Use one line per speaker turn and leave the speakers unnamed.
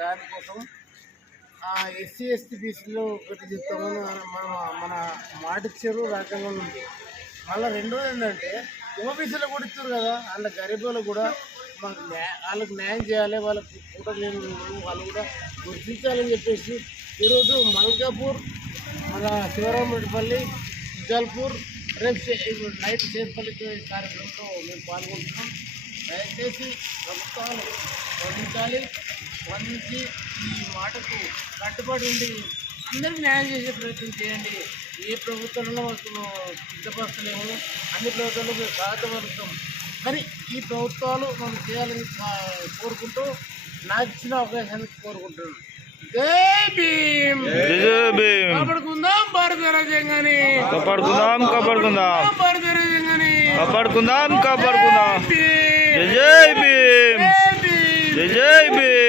దానికోసం SC ST బీసీలో ఒకటి చెప్తామని మన మన- మన మాట ఇచ్చారు ఉంది. మళ్ళీ రెండోది ఏంటంటే ఓబీసీలో కూడా ఇచ్చారు కదా వాళ్ళ గరీబులకు కూడా మాకు వాళ్ళకి న్యాయం చేయాలి వాళ్ళకి కూడా నేను వాళ్ళు కూడా గుర్తించాలని చెప్పేసి ఈరోజు మల్కాపూర్ మళ్ళా శివరామరెడ్డిపల్లి జల్పూర్ రేపు ఇప్పుడు నైట్ చేపల్లి కార్యక్రమంలో మేము పాల్గొంటున్నాం. దయచేసి ప్రభుత్వాలు స్పందించాలి. స్పందించి ఈ మాటకు కట్టుబడి ఉండి అందరికీ న్యాయం చేసే ప్రయత్నం చేయండి. ఏ ప్రభుత్వంలో సిద్ధపరచలేము. అన్ని ప్రభుత్వాలు మేము సహకరిస్తాం కానీ ఈ ప్రభుత్వాలు మనం చేయాలని కోరుకుంటూ నాకు ఇచ్చిన అవకాశానికి కోరుకుంటున్నాను. జై భీమ్!
జై భీమ్!
కాపాడుకుందాం భారత రాజ్యాంగాన్ని!
కాపాడుకుందాం కాపాడుకుందాం!
భారత రాజ్యాంగాన్ని!
కాపాడుకుందాం కాపాడుకుందాం!
భీమ్.
జై జై భీమ్
జై భీమ్
జై జై భీమ్